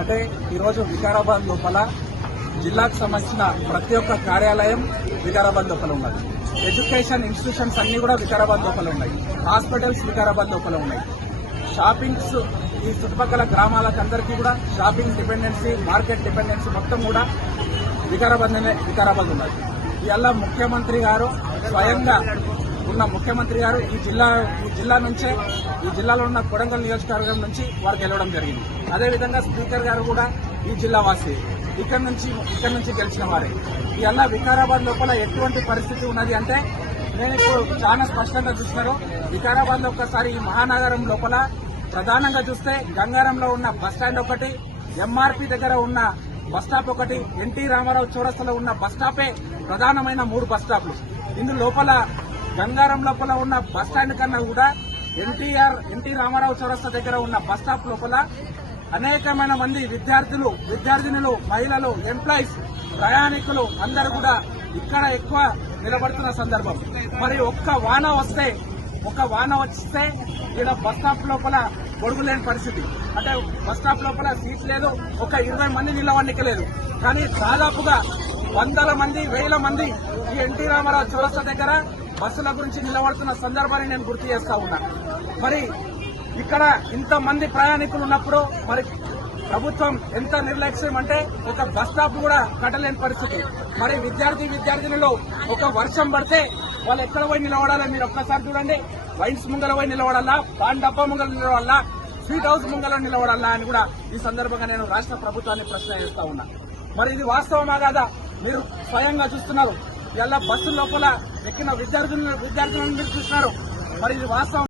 అంటే ఈరోజు వికారాబాద్ లోపల జిల్లాకు సంబంధించిన ప్రతి ఒక్క కార్యాలయం వికారాబాద్ లోపల ఉన్నది. ఎడ్యుకేషన్ ఇన్స్టిట్యూషన్స్ అన్ని కూడా వికారాబాద్ లోపల ఉన్నాయి. హాస్పిటల్స్ వికారాబాద్ లోపల ఉన్నాయి. షాపింగ్స్ ఈ చుట్టుపక్కల గ్రామాలకు అందరికీ కూడా షాపింగ్ డిపెండెన్సీ మార్కెట్ డిపెండెన్సీ మొత్తం కూడా వికారాబాద్ వికారాబాద్ ఉన్నది. ఇవాళ ముఖ్యమంత్రి గారు స్వయంగా ఉన్న ముఖ్యమంత్రి గారు ఈ జిల్లా ఈ జిల్లా నుంచే ఈ జిల్లాలో ఉన్న కొడంగల్ నియోజకవర్గం నుంచి వారు గెలవడం జరిగింది. అదేవిధంగా స్పీకర్ గారు కూడా ఈ జిల్లా వాసి. ఇక్కడ నుంచి ఇక్కడ నుంచి గెలిచిన వారే. ఇవాళ వికారాబాద్ లోపల ఎటువంటి పరిస్థితి ఉన్నది అంటే నేను ఇప్పుడు చాలా స్పష్టంగా చూస్తున్నారు. వికారాబాద్లో ఒక్కసారి ఈ మహానగరం లోపల ప్రధానంగా చూస్తే గంగారంలో ఉన్న బస్టాండ్ ఒకటి ఎంఆర్పి దగ్గర ఉన్న బస్టాప్ ఒకటి ఎన్టీ రామారావు చౌరస్తలో ఉన్న బస్ స్టాపే ప్రధానమైన మూడు బస్ స్టాప్లు. ఇందు లోపల గంగారం లోపల ఉన్న బస్ స్టాండ్ కన్నా కూడా ఎన్టీఆర్ ఎన్టీ రామారావు చౌరస్తా దగ్గర ఉన్న బస్ స్టాప్ లోపల అనేకమైన మంది విద్యార్థులు విద్యార్థినులు మహిళలు ఎంప్లాయీస్ ప్రయాణికులు అందరూ కూడా ఇక్కడ ఎక్కువ నిలబడుతున్న సందర్భం. మరి ఒక్క వాన వస్తే ఒక వాన వస్తే ఇక్కడ బస్ స్టాప్ లోపల గొడుగులేని పరిస్థితి. అంటే బస్ స్టాప్ లోపల సీట్ లేదు ఒక ఇరవై మంది నిలవడానికి లేదు కానీ దాదాపుగా వందల మంది వేల మంది ఈ ఎన్టీ రామారావు చౌరస్తా దగ్గర బస్సుల గురించి నిలబడుతున్న సందర్భాన్ని నేను గుర్తు చేస్తా ఉన్నా. మరి ఇక్కడ ఇంతమంది ప్రయాణికులు ఉన్నప్పుడు మరి ప్రభుత్వం ఎంత నిర్లక్ష్యం అంటే ఒక బస్ స్టాప్ కూడా కట్టలేని పరిస్థితి. మరి విద్యార్థి విద్యార్థినిలో ఒక వర్షం పడితే వాళ్ళు ఎక్కడ పోయి నిలబడాలని మీరు ఒక్కసారి చూడండి. వైన్స్ ముంగల పోయి నిలబడాలా? పాన్ డబ్బా ముంగల నిలబడాలా? స్వీట్ హౌస్ ముంగల నిలబడాలా అని కూడా ఈ సందర్భంగా నేను రాష్ట్ర ప్రభుత్వాన్ని ప్రశ్న చేస్తా ఉన్నా. మరి ఇది వాస్తవమా కాదా? మీరు స్వయంగా చూస్తున్నారు. ఇలా బస్సు లోపల ఎక్కిన విద్యార్థులను విద్యార్థులను మీరు చూస్తున్నారు మరి ఇది వాస్తవం